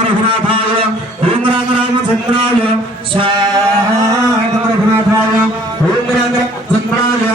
रघुनाथाय ओम राम रामचंद्राय स्वाहा रघुनाथाय ओम राम रामचंद्राय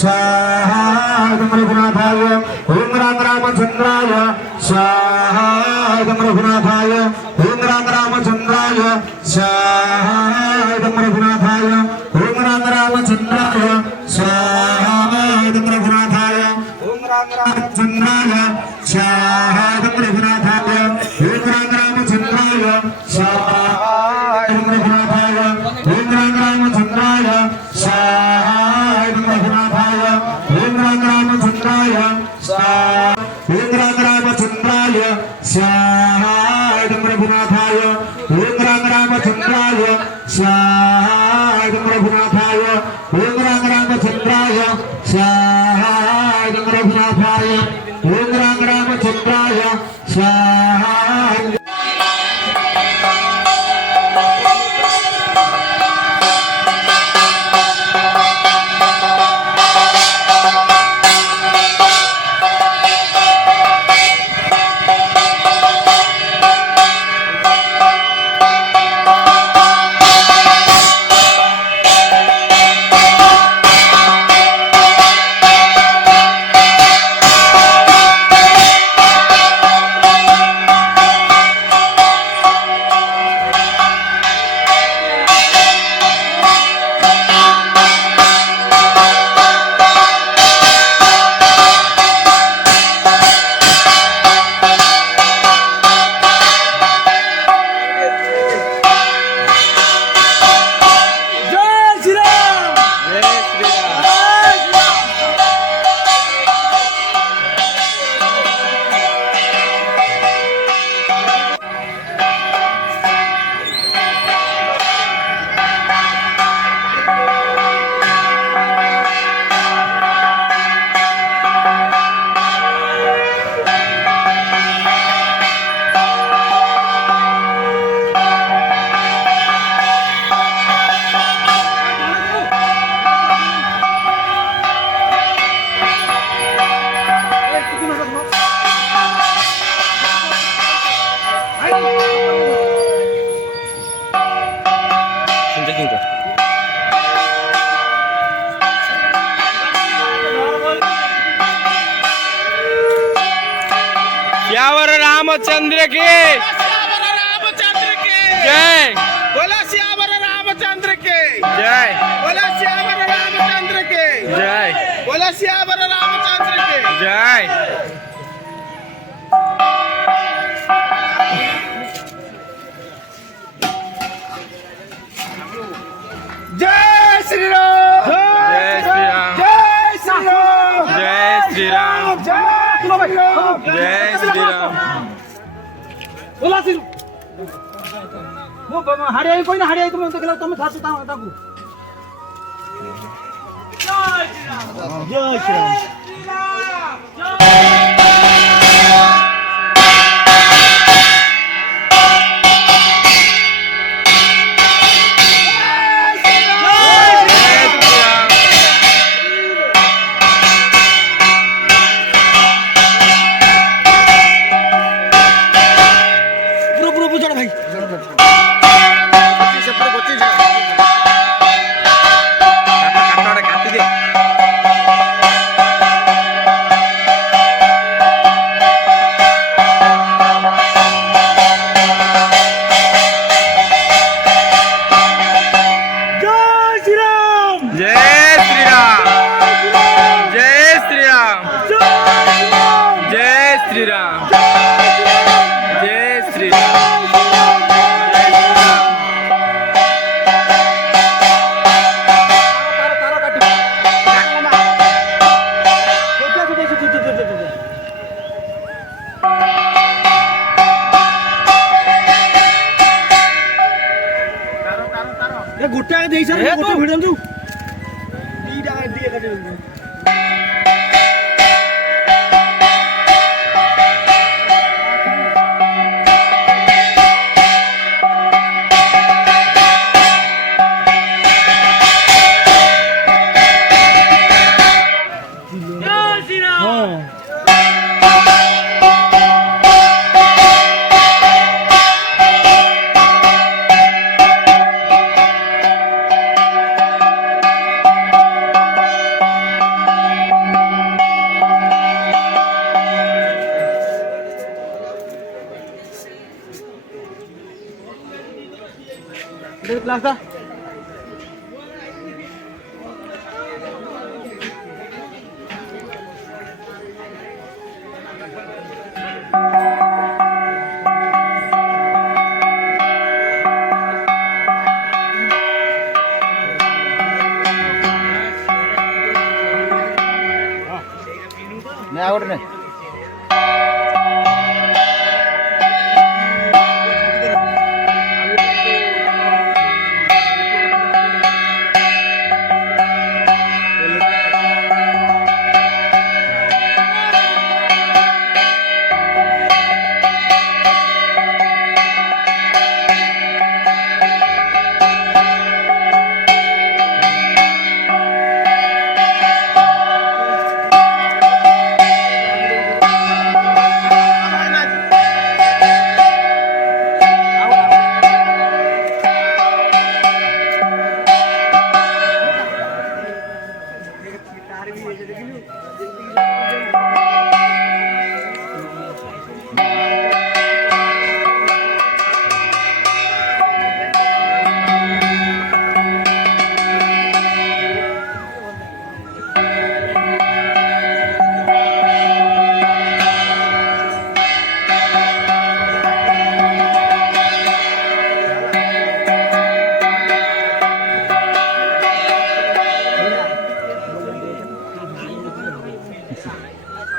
स्वाहा रघुनाथाय ओम राम रामचंद्राय स्वाहा रघुनाथाय ओम राम रामचंद्राय स्वाहा रघुनाथाय ओम राम रामचंद्राय स्वाहा रघुनाथाय ओम राम रामचंद्राय स्वाहा रघुनाथाय ओम राम रामचंद्राय स्वाहा रघुनाथाय ओम राम रामचंद्राय स्वाहा रघुनाथाय ओम राम रामचंद्राय स्वाहा ओम राम रामचंद्राय स्वाहा रघुनाथाय ओम राम रामचंद्राय स्वाहा रघुनाथाय ओम राम रामचंद्राय स्वाहा रघुनाथाय ओम राम रामचंद्राय स्वाहा श्यावर रामचंद्र की जय। बोला श्यावर रामचंद्र के जय। बोला श्यावर रामचंद्र के जय। बोला श्यावर रामचंद्र के जय। जय श्री राम जय श्री राम जय श्री राम जय श्री राम जय श्री राम। बोला सिर मो हाड़े कोई ना हाड़े तुम देखला तुम फासु ताकू जय श्री राम गोटे देई सर गोटे भिड़ दू दीटा दिए कटे এটা গ্লাসটা নে আগোটে নে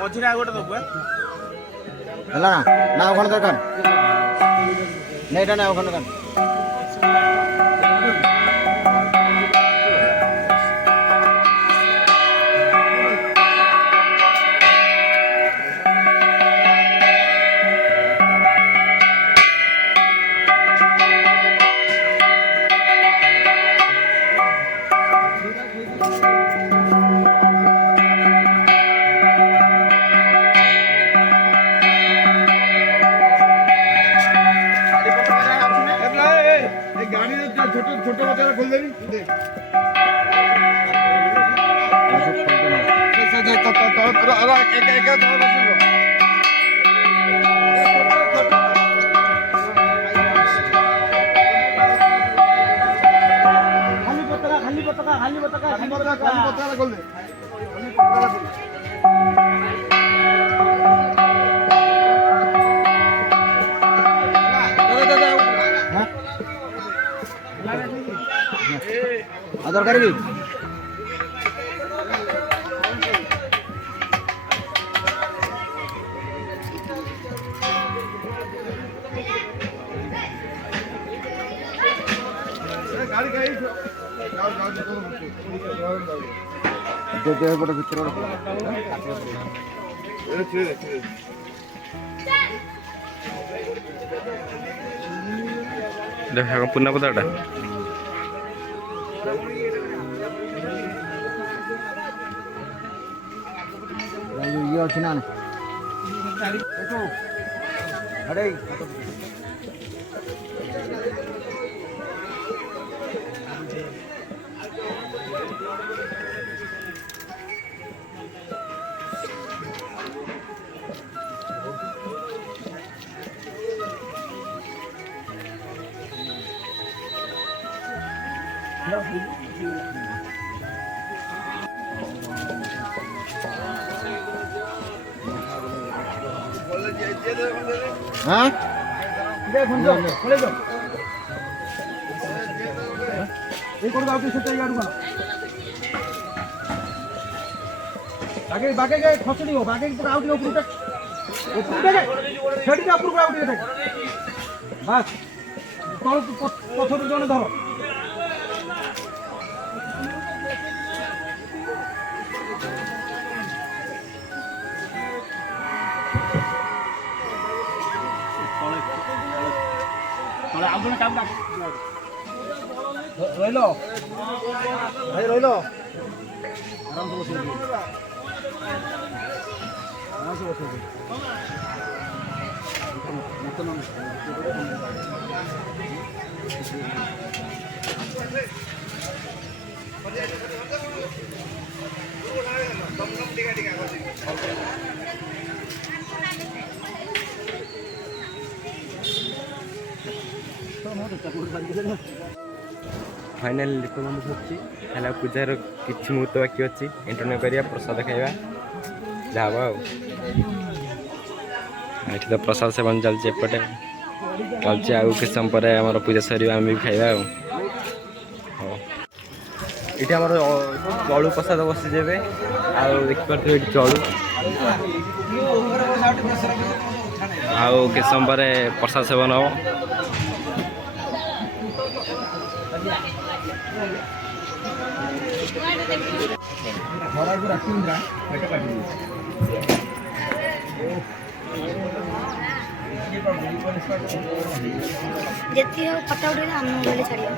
মঝিরে আগোটা দেবো হলো না না ওখানে দরকার না এটা না ওখানে দরকার ছোট বাচ্চারা খুলবে খালি পতাকা খুলবে দরকার কি গাড়ি গাড়ি ভিতরে দেখা পুনা পতাটা ইয়ে ଅଛି ନା ଆରେ हाँ देखो खोले दो एक और गांव की सुते यार का बागे के खसड़ी हो बागे पूरा आउट ऊपर तक ऊपर तक छड़ी का ऊपर आउट तक बस तल पथर जने धरो রইল ভাই রইল আরামসে বসে আরামসে বসে फाइनाल दीप बंद सर है पूजार किसी मुहूर्त बाकी अच्छी एंटरटेन करिया प्रसाद खाइबा जावा ये तो प्रसाद सेवन चलती एपटे चलती आउ किस समय पर आम पूजा सर आम भी खाइबा ये आम चलू प्रसाद बसी देवे आउ देखिए ये चलू आउ किस समय पर प्रसाद सेवन हम ଯେତିକି ହଉ ଫଟୋ ଉଠେଇଲେ ଆମ ମୋବାଇଲରେ ଛାଡ଼ିବ।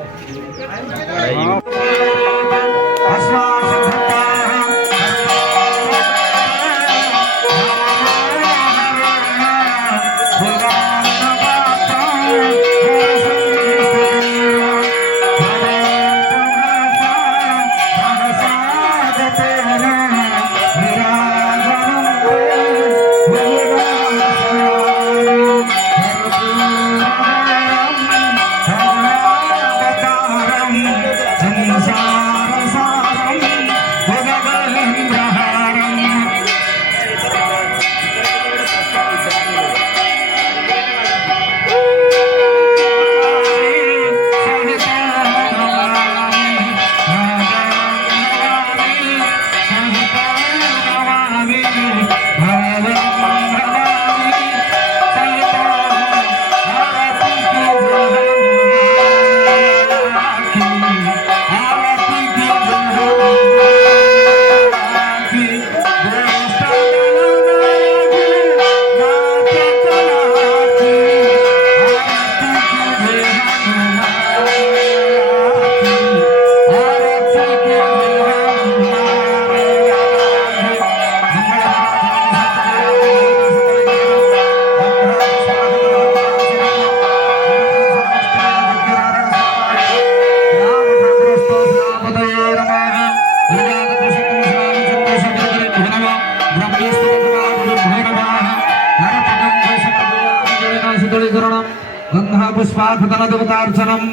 पुष्पार्थनदेवतार्चनम्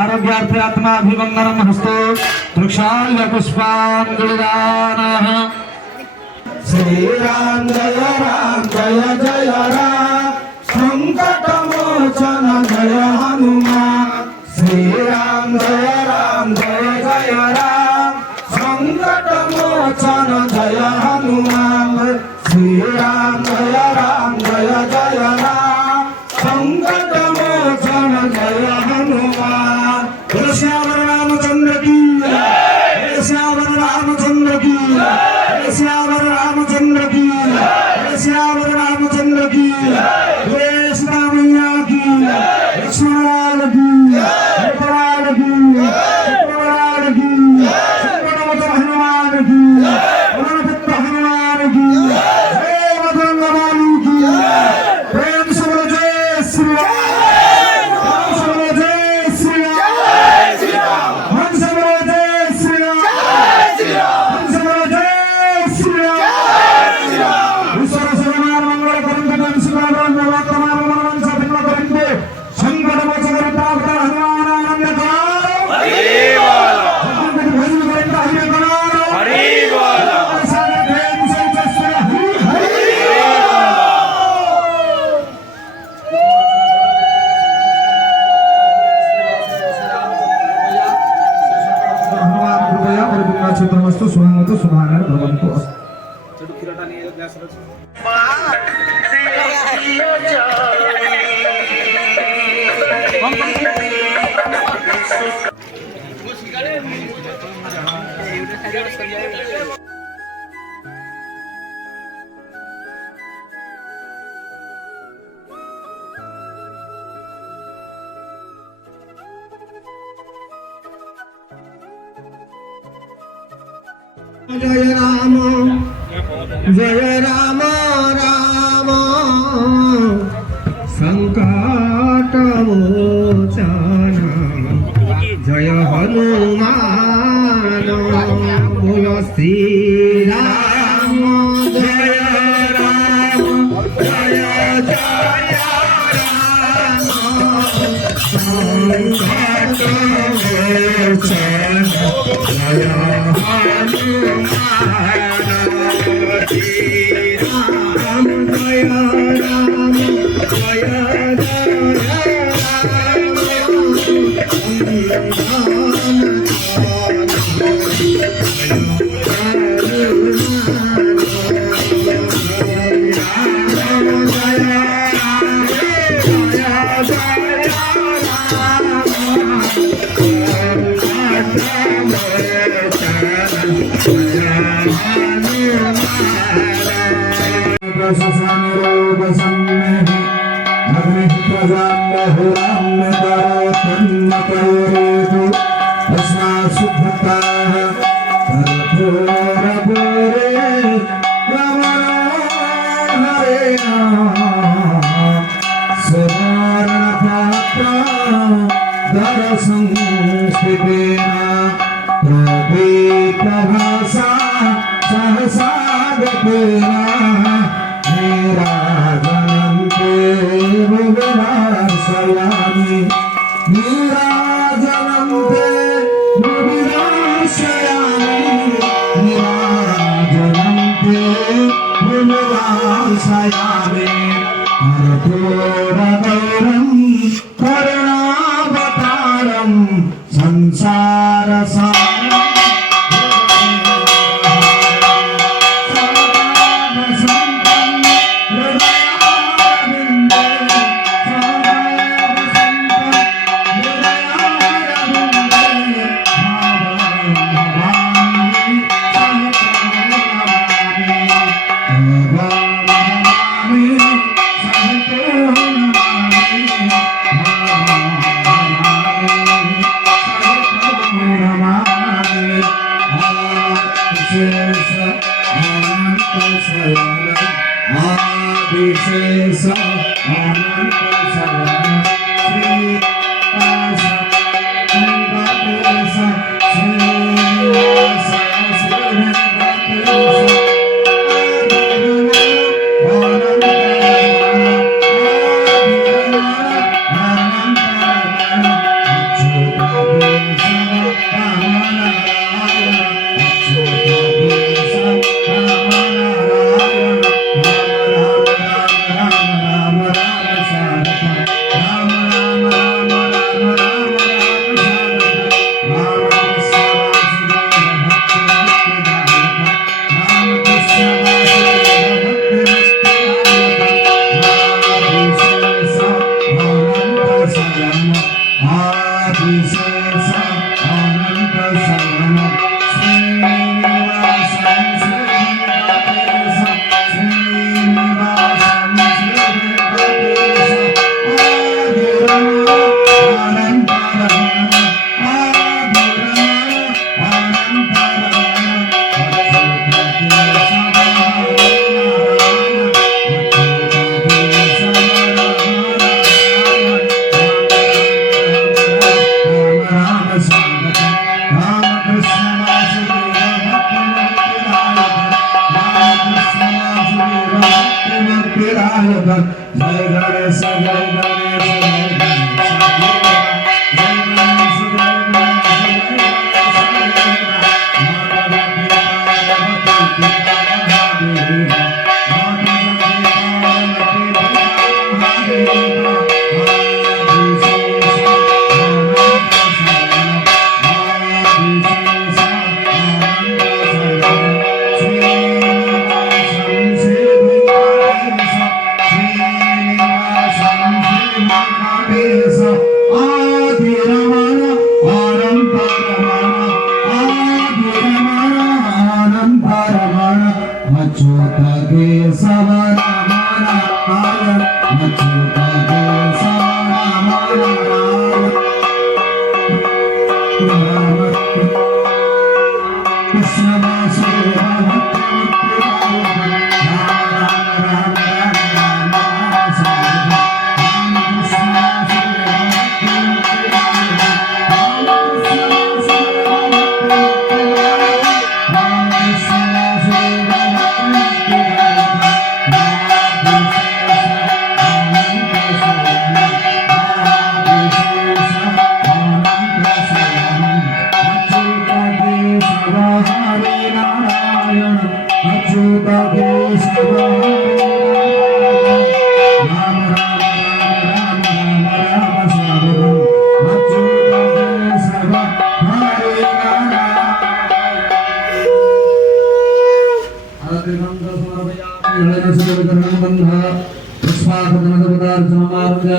आरोग्यार्थे आत्माभिवन्दनं हस्तो वृक्षाल्य पुष्पाञ्जलिदानः श्रीराम जय राम संकटमोचन जय हनुमान श्रीराम जय राम संकटमोचन जय हनुमान श्रीराम जय राम संकटमोचन जय हनुमान श्यावर रामचंद्र की श्यावर रामचंद्र की श्यावर रामचंद्र की श्यावर रामचंद्र की सुरेश रामैया की लक्ष्मणलाल की गोपाल की गोपाल की संकटमोचन हनुमान की पुत्र हनुमान की जय बजरंगबली की प्रेम से बोलो जय श्री राम प्रेम से बोलो जय श्री राम मन से बोलो जय श्री राम मन से बोलो जय श्री राम ईश्वर सेवार मंगल करंते कंसुराम वर्तमान मनवंश भिन्न करंते संकटमोचन प्राप्त हनुमान आनंद करो हरि बोल भजन करंता हरि बोल हरि बोल सारे प्रेम से जय श्री हरि हनुमान कृपया परिपूर्ण क्षेत्रमस्तु शुभमस्तु शुभानर भवन्तु जय राम राम संकट मोचन जय हनुमान बोल श्री राम जय राम जय जय राम संकट मोचन जय हनुमान जय राम जय राम जय प्रभासा सहसा नीराजनन्ते विविलासयामि नीराजनन्ते विविलासयामि नीराजनन्ते विविलासयामि कर्पूरगौरं करुणावतारं संसारसारम् Krishna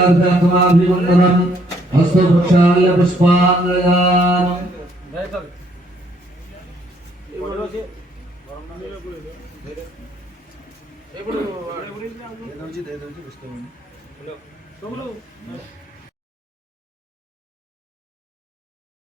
మంగళార్థమాభివందనం హస్తవృక్షాయ పుష్పాంగయానం ଦଉଛି ଦଉଛି ବ୍ୟସ୍ତ ହଉନି।